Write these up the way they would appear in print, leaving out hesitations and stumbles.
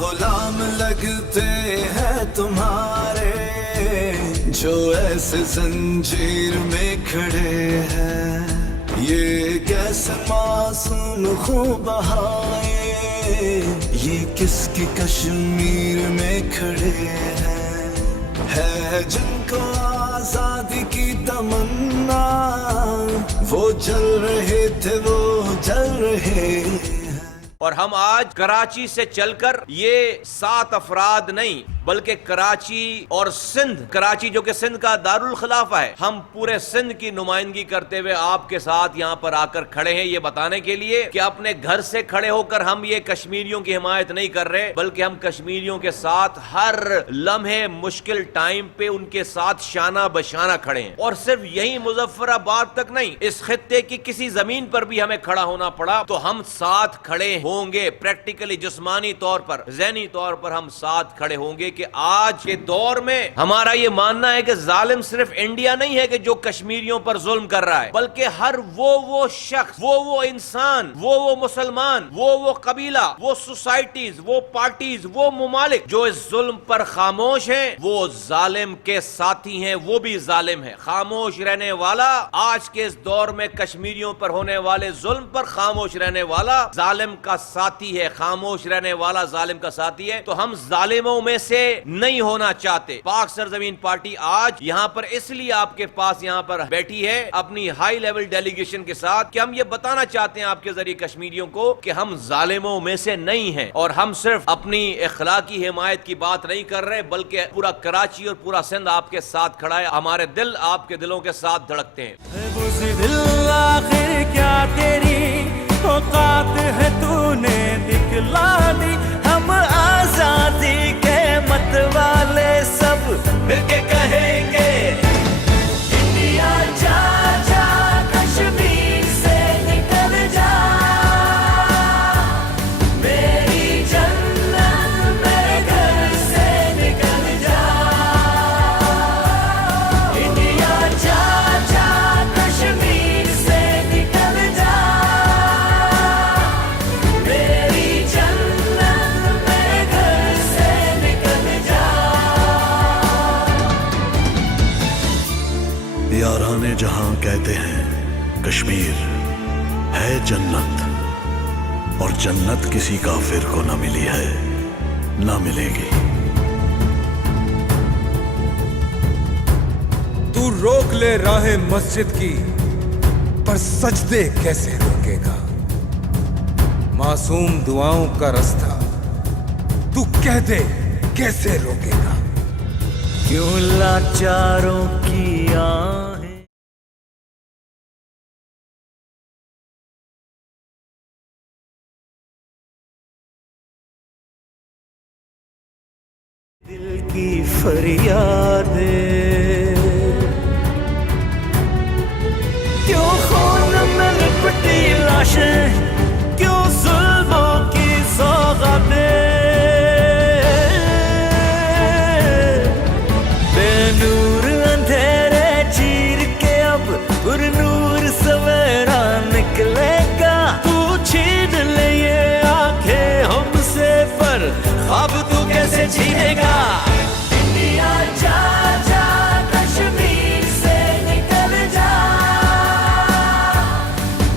غلام لگتے ہیں تمہارے جو ایسے زنجیر میں کھڑے ہیں. یہ کیسے معصوم خوں بہائے یہ کس کی کشمیر میں کھڑے ہیں. ہے جن کو آزادی کی تمنا وہ جل رہے تھے وہ جل رہے ہیں. اور ہم آج کراچی سے چل کر یہ 7 افراد نہیں بلکہ کراچی اور سندھ، کراچی جو کہ سندھ کا دارالخلافہ ہے، ہم پورے سندھ کی نمائندگی کرتے ہوئے آپ کے ساتھ یہاں پر آ کر کھڑے ہیں یہ بتانے کے لیے کہ اپنے گھر سے کھڑے ہو کر ہم یہ کشمیریوں کی حمایت نہیں کر رہے بلکہ ہم کشمیریوں کے ساتھ ہر لمحے مشکل ٹائم پہ ان کے ساتھ شانہ بشانہ کھڑے ہیں. اور صرف یہی مظفر آباد تک نہیں، اس خطے کی کسی زمین پر بھی ہمیں کھڑا ہونا پڑا تو ہم ساتھ کھڑے ہوں گے. پریکٹیکلی جسمانی طور پر، ذہنی طور پر ہم ساتھ کھڑے ہوں گے کہ آج کے دور میں ہمارا یہ ماننا ہے کہ ظالم صرف انڈیا نہیں ہے کہ جو کشمیریوں پر ظلم کر رہا ہے بلکہ ہر وہ شخص، وہ انسان، وہ مسلمان، وہ قبیلہ، وہ سوسائٹیز، وہ پارٹیز، وہ ممالک جو اس ظلم پر خاموش ہیں وہ ظالم کے ساتھی ہیں، وہ بھی ظالم ہے. خاموش رہنے والا آج کے اس دور میں کشمیریوں پر ہونے والے ظلم پر خاموش رہنے والا ظالم کا ساتھی ہے، خاموش رہنے والا ظالم کا ساتھی ہے. تو ہم ظالموں میں سے نہیں ہونا چاہتے. پاک سرزمین پارٹی آج یہاں پر اس لیے آپ کے پاس یہاں پر بیٹھی ہے اپنی ہائی لیول ڈیلیگیشن کے ساتھ کہ ہم یہ بتانا چاہتے ہیں آپ کے ذریعے کشمیریوں کو کہ ہم ظالموں میں سے نہیں ہیں اور ہم صرف اپنی اخلاقی حمایت کی بات نہیں کر رہے بلکہ پورا کراچی اور پورا سندھ آپ کے ساتھ کھڑا ہے. ہمارے دل آپ کے دلوں کے ساتھ دھڑکتے ہیں. آخر کیا تیری اوقات ہے تو نے دکھلا دی. ہم آزادی کے مت والے سب مل کے کہیں گے انڈیا جا جا کشمیر سے نکل جا میری جنت میرے گھر سے نکل جا. انڈیا جا جا کشمیر سے نکل جا میری جنت میرے گھر سے نکل جا. یاران جہاں کہتے ہیں کشمیر ہے جنت اور جنت کسی کافر کو نہ ملی ہے نہ ملے گی. تو روک لے راہ مسجد کی پر سجدے کیسے روکے گا. معصوم دعاؤں کا رستہ تو کہہ دے کیسے روکے گا. کیوں لاچاروں کی آہیں دل کی فریادیں کیوں خون میں لپٹی لاشیں کیوں ظلموں کی سوغاتیں بے نور اندھیرے چیر کے اب پر نور سویرا نکلے گا. تو چھین لے یہ آنکھیں ہم سے پر خواب تو کیسے چھینے گا. انڈیا جا جا کشمیر سے نکل جا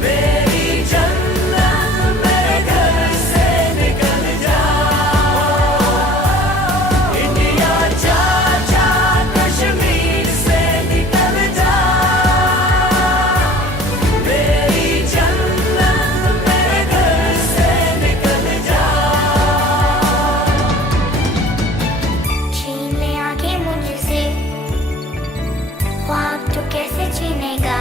میری جنت میرے گھر سے نکل جا. انڈیا جا جا کشمیر سے نکل جا میری جنت میرے گھر سے نکل جا. چھین لے آگے مجھ سے خواب تو کیسے چھینے گا.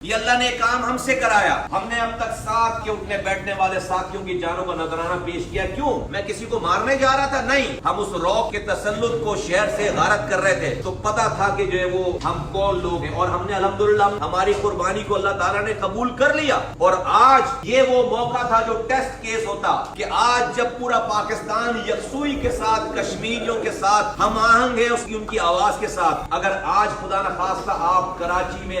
یہ اللہ نے کام ہم سے کرایا. ہم نے اب تک ساتھ کے اٹھنے بیٹھنے والے ساتھیوں کی جانوں کا نذرانہ پیش کیا. کیوں؟ میں کسی کو مارنے جا رہا تھا؟ نہیں. ہم اس روک کے تسلط کو شہر سے غارت کر رہے تھے تو پتا تھا کہ جو ہے وہ ہم کون لوگ ہیں اور ہم نے الحمدللہ ہماری قربانی کو اللہ تعالیٰ نے قبول کر لیا. اور آج یہ وہ موقع تھا جو ٹیسٹ کیس ہوتا کہ آج جب پورا پاکستان یکسوئی کے ساتھ کشمیریوں کے ساتھ ہم آہنگ ہے اس کی ان کی آواز کے ساتھ، اگر آج خدا نخواستہ آپ کراچی میں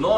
9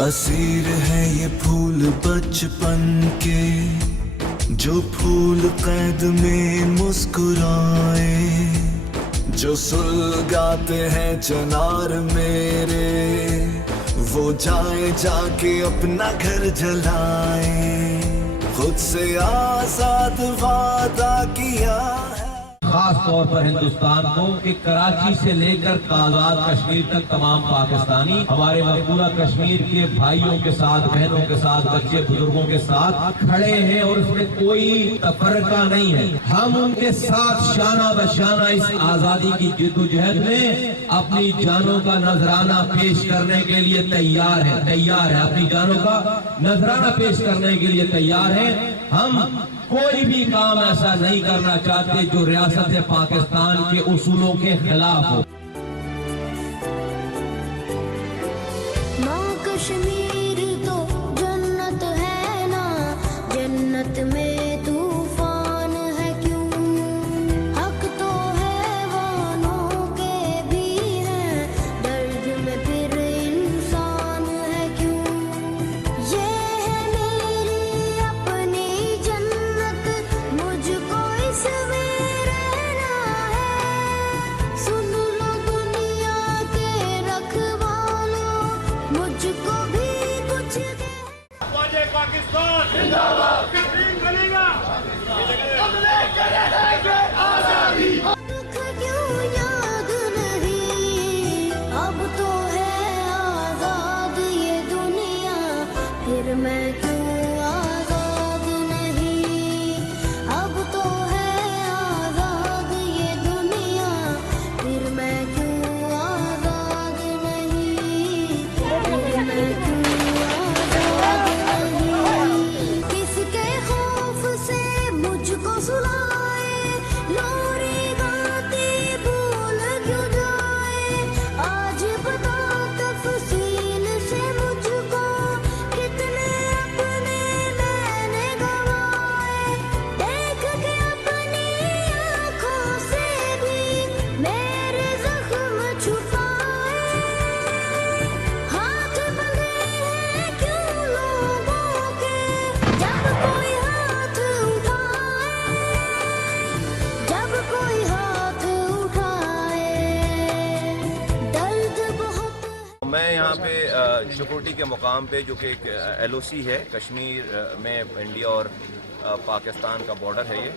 اسیر ہے یہ پھول بچپن کے، جو پھول قید میں مسکرائے، جو سلگاتے ہیں چنار میرے، وہ جائے جا کے اپنا گھر جلائے، خود سے آزاد وعدہ کیا ہے۔ خاص طور پر ہندوستان کو کہ کراچی سے لے کر آزاد کشمیر تک تمام پاکستانی ہمارے مقبوضہ کشمیر کے بھائیوں کے ساتھ، بہنوں کے ساتھ، بچے بزرگوں کے ساتھ کھڑے ہیں، اور اس میں کوئی تفرقہ نہیں ہے۔ ہم ان کے ساتھ شانہ بشانہ اس آزادی کی جدوجہد میں اپنی جانوں کا نذرانہ پیش کرنے کے لیے تیار ہیں، اپنی جانوں کا نذرانہ پیش کرنے کے لیے تیار ہیں۔ ہم کوئی بھی کام ایسا نہیں کرنا چاہتے جو ریاست پاکستان کے اصولوں کے خلاف ہو۔ ماں کشمیر تو جنت ہے نا، جنت میں طوفان ہے کیوں؟ حق تو حیوانوں کے بھی ہیں، درد میں پھر انسان ہے کیوں؟ یہ ہے میری اپنی جنت، مجھ کو اس میں رہنا ہے۔ سن لو دنیا کے رکھوالوں، مجھ کو بھی کچھ دے۔ دکھ کیوں یاد نہیں، اب تو ہے آزاد یہ دنیا، پھر میں کیوں آزاد نہیں؟ اب تو ہے آزاد یہ دنیا، پھر میں کیوں آزاد نہیں؟ پھر میں کیوں آزاد نہیں؟ کس کے خوف سے مجھ کو سلائے، لوری گاتی بھول کیوں جائے؟ آج بتا تفصیل سے مجھ کو، کتنے اپنے میں نے گنوائے، دیکھ کے اپنی آنکھوں سے بھی میرے زخم چھپائے۔ ہاتھ بندھے ہیں کیوں لوگوں کے، جب کوئی ہاتھ اٹھائے، جب کوئی ہاتھ اٹھائے، درد بہت ہے۔ میں یہاں پہ شکورٹی کے مقام پہ، جو کہ ایک ایل او سی ہے کشمیر میں، انڈیا اور پاکستان کا بارڈر ہے یہ،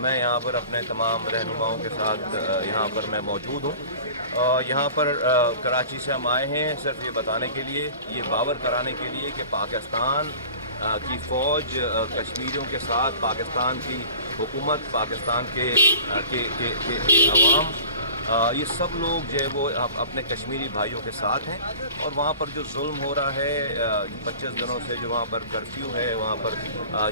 میں یہاں پر اپنے تمام رہنماؤں کے ساتھ یہاں پر میں موجود ہوں۔ یہاں پر کراچی سے ہم آئے ہیں صرف یہ بتانے کے لیے، یہ باور کرانے کے لیے کہ پاکستان کی فوج کشمیریوں کے ساتھ، پاکستان کی حکومت، پاکستان کے عوام، یہ سب لوگ جو ہے وہ اپنے کشمیری بھائیوں کے ساتھ ہیں، اور وہاں پر جو ظلم ہو رہا ہے 25 دنوں سے، جو وہاں پر کرفیو ہے، وہاں پر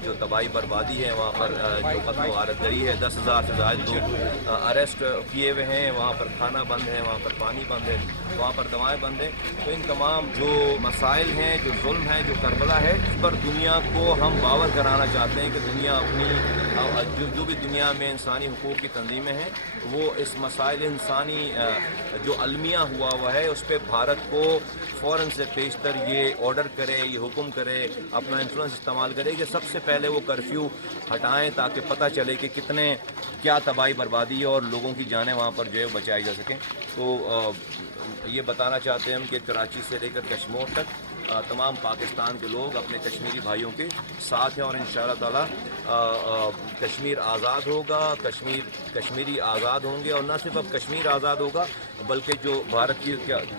جو تباہی بربادی ہے، وہاں پر جو قتل و غارت گری ہے، 10,000 سے زائد لوگ اریسٹ کیے ہوئے ہیں، وہاں پر کھانا بند ہے، وہاں پر پانی بند ہے، وہاں پر دوائیں بند ہیں۔ تو ان تمام جو مسائل ہیں، جو ظلم ہے، جو کربلا ہے، اس پر دنیا کو ہم باور کرانا چاہتے ہیں کہ دنیا اپنی جو بھی دنیا میں انسانی حقوق کی تنظیمیں ہیں، وہ اس مسائل انسانی جو المیہ ہوا ہے، اس پہ بھارت کو فوراً سے پیشتر یہ آرڈر کرے، یہ حکم کرے، اپنا انفلوئنس استعمال کرے کہ سب سے پہلے وہ کرفیو ہٹائیں، تاکہ پتہ چلے کہ کیا تباہی بربادی ہے اور لوگوں کی جانیں وہاں پر جو ہے بچائی جا سکیں۔ تو یہ بتانا چاہتے ہیں ہم کہ کراچی سے لے کر کشمیر تک تمام پاکستان کے لوگ اپنے کشمیری بھائیوں کے ساتھ ہیں، اور انشاءاللہ تعالی کشمیر آزاد ہوگا، کشمیری آزاد ہوں گے، اور نہ صرف اب کشمیر آزاد ہوگا بلکہ جو بھارت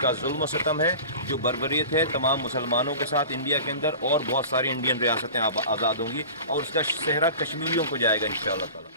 کا ظلم و ستم ہے، جو بربریت ہے تمام مسلمانوں کے ساتھ انڈیا کے اندر، اور بہت ساری انڈین ریاستیں آزاد ہوں گی، اور اس کا صحرا کشمیریوں کو جائے گا انشاءاللہ تعالی۔